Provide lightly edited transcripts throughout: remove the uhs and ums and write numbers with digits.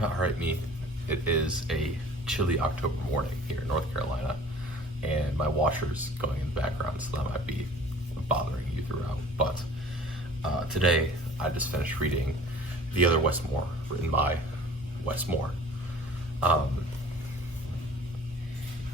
All right, me. It is a chilly October morning here in North Carolina, and my washer's going in the background, so that might be bothering you throughout. But today, I just finished reading The Other Westmore, written by Wes Moore.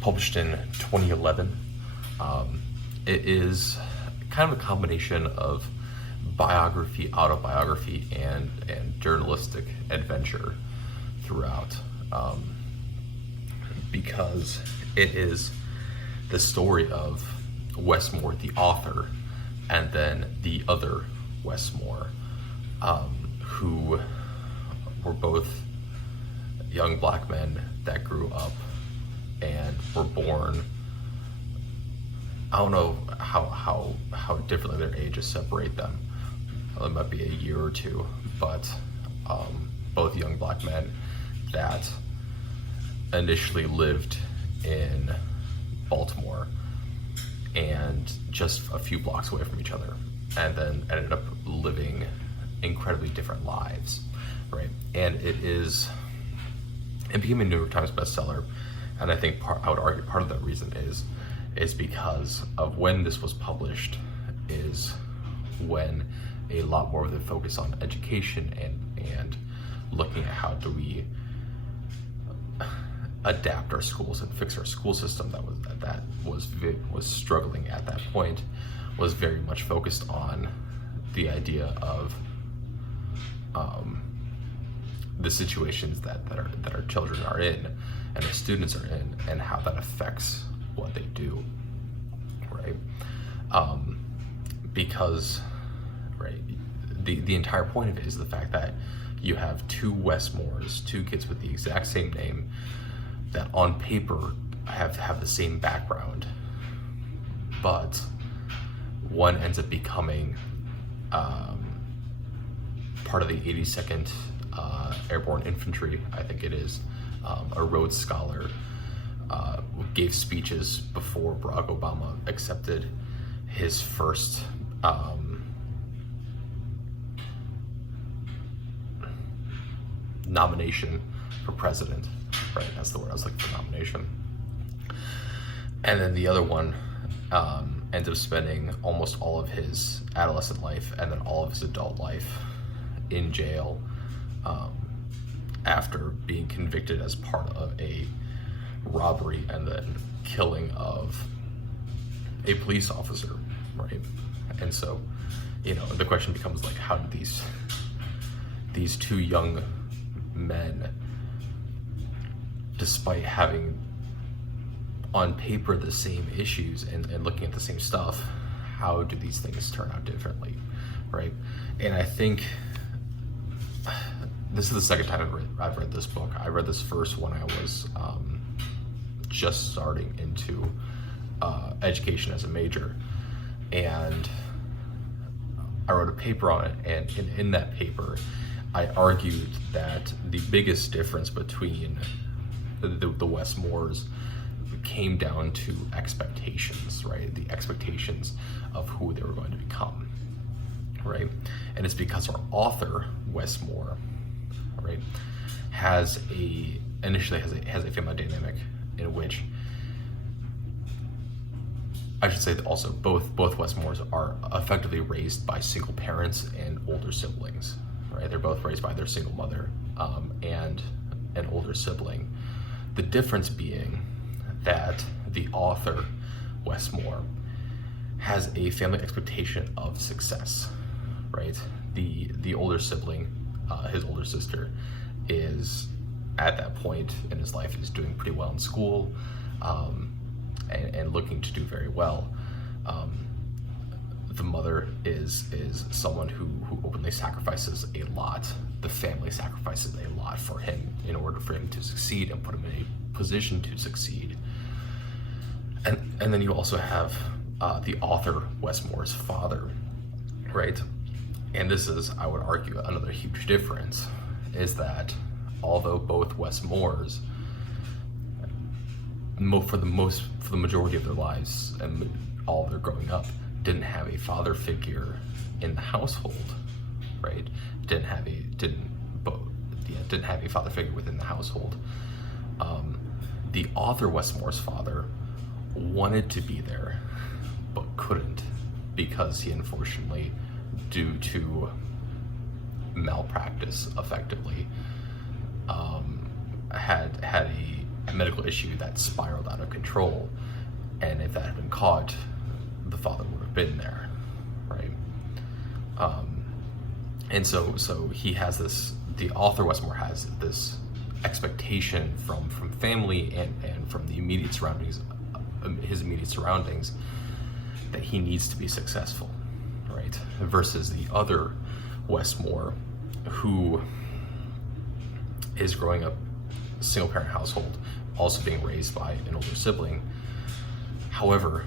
Published in 2011. It is kind of a combination of biography, autobiography, and journalistic adventure throughout, because it is the story of Wes Moore, the author, and then the other Wes Moore, who were both young black men that grew up and were born. I don't know how differently their ages separate them. It might be a year or two, but both young black men that initially lived in Baltimore and just a few blocks away from each other, and then ended up living incredibly different lives, right? And it became a New York Times bestseller, and I think I would argue part of that reason is because of when this was published is when a lot more of the focus on education and looking at how do we adapt our schools and fix our school system that was struggling at that point was very much focused on the idea of the situations that our children are in and our students are in, and how that affects what they do, right? Because, right, the entire point of it is the fact that you have two Wes Moores, two kids with the exact same name, that on paper have the same background, but one ends up becoming part of the 82nd Airborne Infantry, I think it is, a Rhodes Scholar, gave speeches before Barack Obama accepted his first nomination for president, right? That's the word I was looking for, nomination. And then the other one ended up spending almost all of his adolescent life and then all of his adult life in jail after being convicted as part of a robbery and then killing of a police officer, right? And so, the question becomes like, how did these two young men, despite having on paper the same issues and looking at the same stuff, how do these things turn out differently, right? And I think this is the second time I've read this book. I read this first when I was just starting into education as a major, and I wrote a paper on it, and in that paper I argued that the biggest difference between the Wes Moores came down to expectations, right? The expectations of who they were going to become, right? And it's because our author, Wes Moore, right, initially has a family dynamic in which, I should say that also both Wes Moores are effectively raised by single parents and older siblings, right? They're both raised by their single mother and an older sibling. The difference being that the author, Wes Moore, has a family expectation of success, right? The older sibling, his older sister, is at that point in his life is doing pretty well in school and looking to do very well. The mother is someone who openly sacrifices a lot. The family sacrifices a lot for him in order for him to succeed and put him in a position to succeed. And then you also have the author, Wes Moore's father, right? And this is, I would argue, another huge difference, is that although both Wes Moores, for the majority of their lives and all of their growing up, didn't have a father figure in the household, right? didn't have a father figure within the household. The author Westmore's father wanted to be there, but couldn't, because he unfortunately, due to malpractice, effectively, had a medical issue that spiraled out of control, and if that had been caught, the father would have been there, right? And so he has this. The author Westmore has this expectation from family and from the immediate surroundings, his immediate surroundings, that he needs to be successful, right? Versus the other Westmore, who is growing up single parent household, also being raised by an older sibling. However,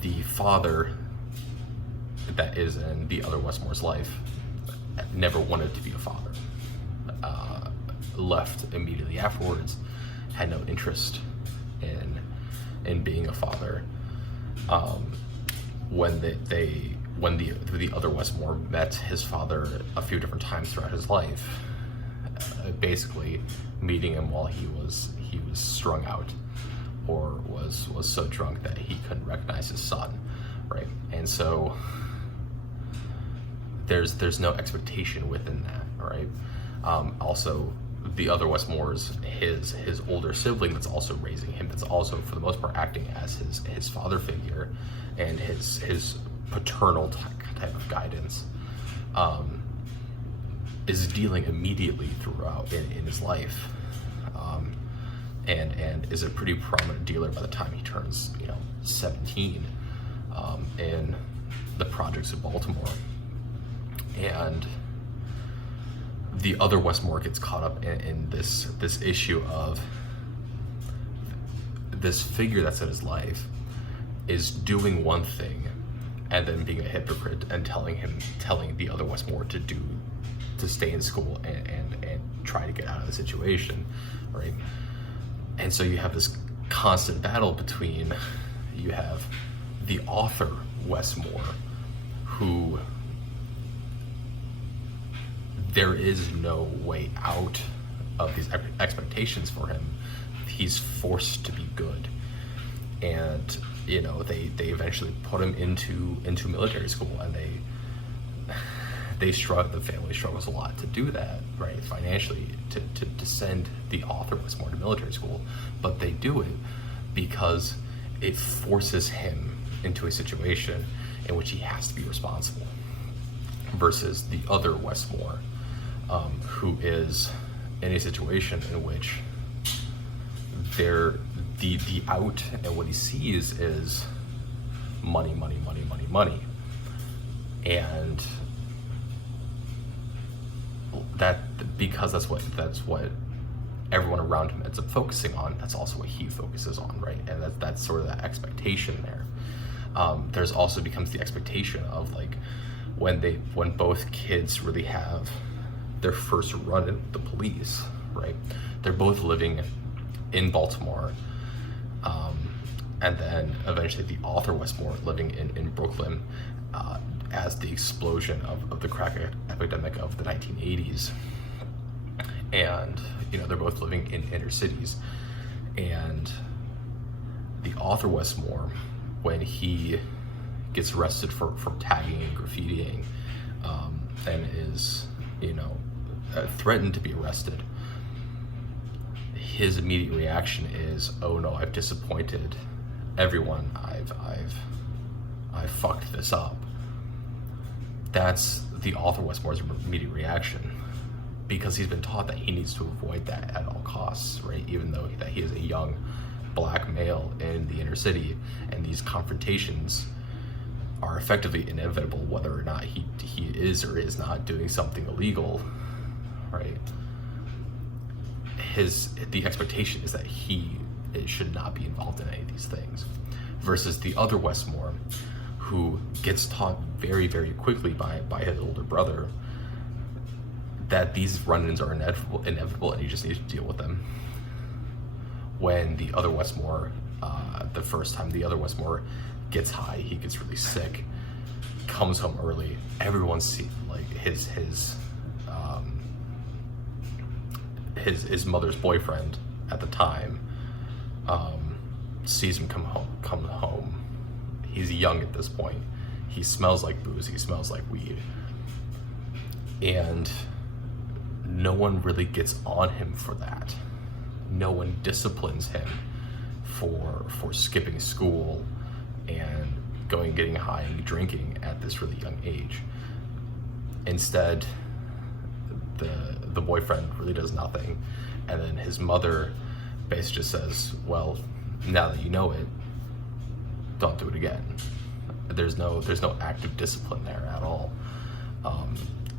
the father that is in the other Westmore's life never wanted to be a father. Left immediately afterwards, had no interest in being a father. When the other Westmore met his father a few different times throughout his life, basically meeting him while he was strung out, or was so drunk that he couldn't recognize his son, right? And so there's no expectation within that, right? Also, the other Westmore's his older sibling that's also raising him, that's also for the most part acting as his father figure and his paternal type of guidance, is dealing immediately throughout in his life, and is a pretty prominent dealer by the time he turns 17, in the projects of Baltimore. And the other Westmore gets caught up in this issue of this figure that's in his life is doing one thing and then being a hypocrite and telling the other Westmore to stay in school and try to get out of the situation, right? And so you have this constant battle between, you have the author Westmore, who there is no way out of these expectations for him. He's forced to be good, and they eventually put him into military school, and the family struggles a lot to do that, right, financially, to send the author Westmore to military school, but they do it because it forces him into a situation in which he has to be responsible, versus the other Westmore, who is in a situation in which the out, and what he sees is money, and that, because that's what everyone around him ends up focusing on, that's also what he focuses on, right? And that's sort of that expectation there. There's also becomes the expectation of, like, when both kids really have their first run in with the police, right? They're both living in Baltimore, and then eventually the author Westmore living in Brooklyn, as the explosion of the crack epidemic of the 1980s. And they're both living in inner cities, and the author Westmore, when he gets arrested for tagging and graffitiing, and is threatened to be arrested, his immediate reaction is, oh no, I've disappointed everyone, I've fucked this up. That's the author Westmore's immediate reaction, because he's been taught that he needs to avoid that at all costs, right? Even though that he is a young black male in the inner city, and these confrontations are effectively inevitable, whether or not he is or is not doing something illegal, right? The expectation is that it should not be involved in any of these things, versus the other Westmore, who gets taught very, very quickly by his older brother that these run-ins are inevitable, and you just need to deal with them. When the other Westmore, the first time the other Westmore gets high, he gets really sick, comes home early, everyone sees, like, his his mother's boyfriend at the time sees him come home. He's young at this point. He smells like booze. He smells like weed. And no one really gets on him for that. No one disciplines him for skipping school and getting high and drinking at this really young age. Instead, the boyfriend really does nothing, and then his mother basically just says, well, now that you know it, don't do it again. There's no active discipline there at all.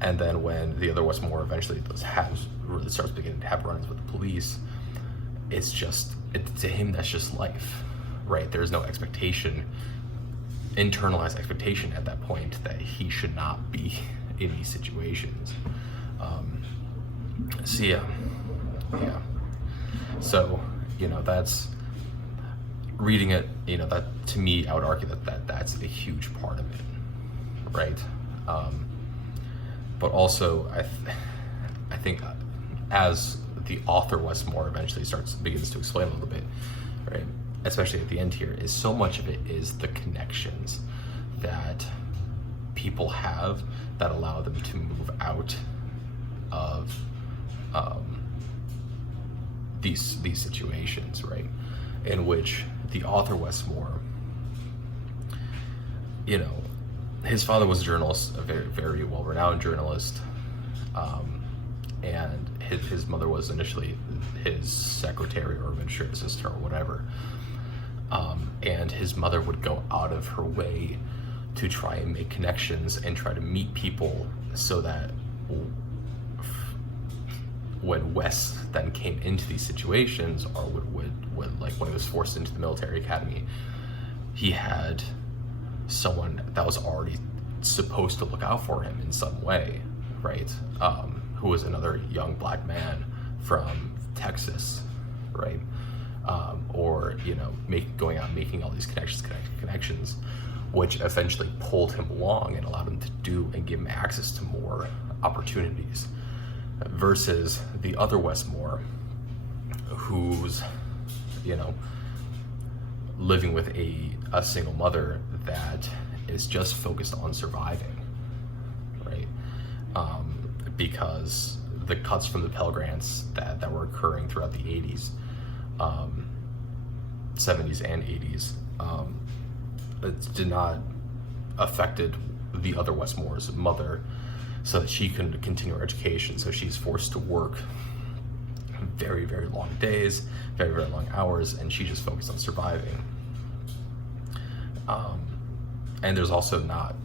And then when the other Westmore eventually really starts beginning to have run-ins with the police, to him, that's just life, right? There's no expectation, internalized expectation at that point that he should not be in these situations. So, that's reading it, that to me, I would argue that's a huge part of it, right? But also, I think as the author Westmore eventually begins to explain a little bit, right, especially at the end here, is so much of it is the connections that people have that allow them to move out of these situations, right, in which the author Westmore, his father was a journalist, a very, very well-renowned journalist, and his mother was initially his secretary or administrative assistant or whatever, and his mother would go out of her way to try and make connections and try to meet people so that when Wes then came into these situations, or would like when he was forced into the military academy, he had someone that was already supposed to look out for him in some way, right? Who was another young black man from Texas, right? Or going out making all these connections, which eventually pulled him along and allowed him to do and give him access to more opportunities, versus the other Westmore, who's living with a single mother that is just focused on surviving, right? Because the cuts from the Pell Grants that were occurring throughout the 80s, 70s and 80s, it did not affected the other Westmore's mother, so that she couldn't continue her education. So she's forced to work very, very long days, very, very long hours, and she just focused on surviving. And there's also not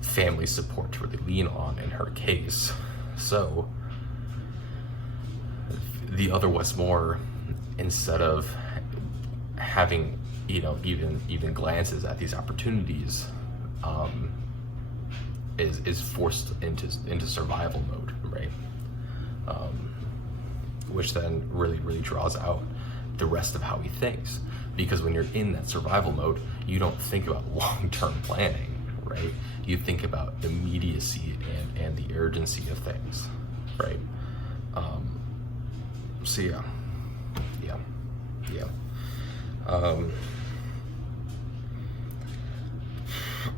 family support to really lean on in her case. So the other Westmore, instead of having even glances at these opportunities, is forced into survival mode, right? Which then really draws out the rest of how he thinks, because when you're in that survival mode, you don't think about long-term planning, right? You think about immediacy and the urgency of things, right?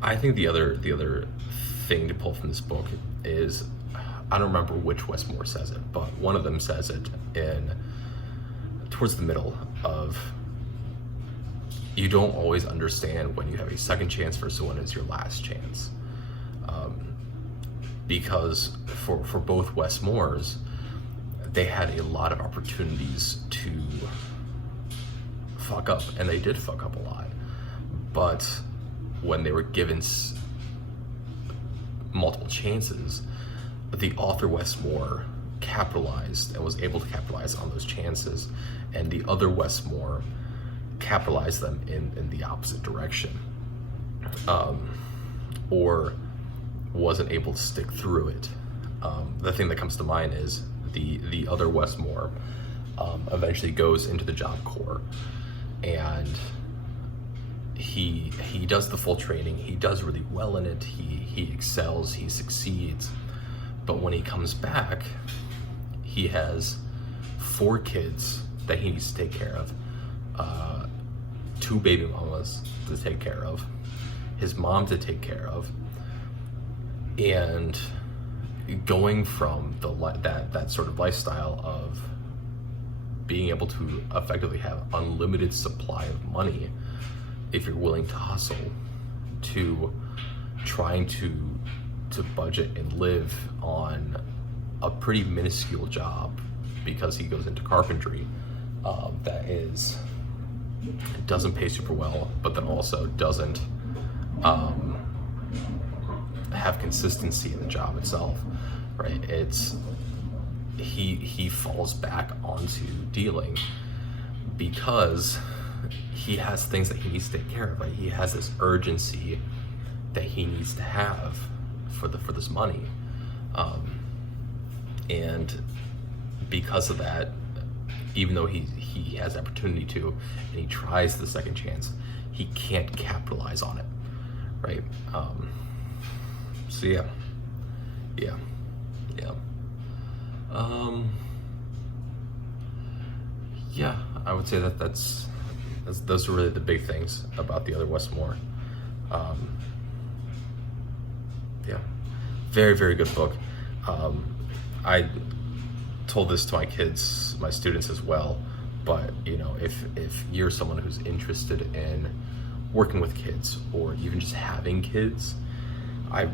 I think the other thing to pull from this book is, I don't remember which Westmore says it, but one of them says it towards the middle of, you don't always understand when you have a second chance versus when it's your last chance. Because for both Westmores, they had a lot of opportunities to fuck up, and they did fuck up a lot. But when they were given multiple chances, the author Westmore capitalized and was able to capitalize on those chances, and the other Westmore capitalized them in the opposite direction, or wasn't able to stick through it. The thing that comes to mind is the other Westmore eventually goes into the Job Corps, and he does the full training. He does really well in it. He excels. He succeeds. But when he comes back, he has 4 kids that he needs to take care of, 2 baby mamas to take care of, his mom to take care of, and going from that sort of lifestyle of being able to effectively have unlimited supply of money if you're willing to hustle, to trying to budget and live on a pretty minuscule job because he goes into carpentry that doesn't pay super well, but then also doesn't have consistency in the job itself, right? He falls back onto dealing because he has things that he needs to take care of, right? He has this urgency that he needs to have for this money, and because of that, even though he has the opportunity to, and he tries the second chance, he can't capitalize on it, right? So yeah. Yeah, I would say those are really the big things about the other Westmore. Yeah, very, very good book. I told this to my students as well, but if you're someone who's interested in working with kids or even just having kids, I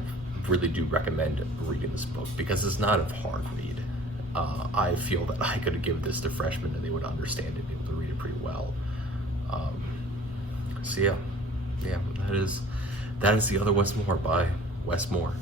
really do recommend reading this book because it's not a hard read. I feel that I could give this to freshmen and they would understand it and be able to read it pretty well. So yeah, that is The Other Westmore by Wes Moore.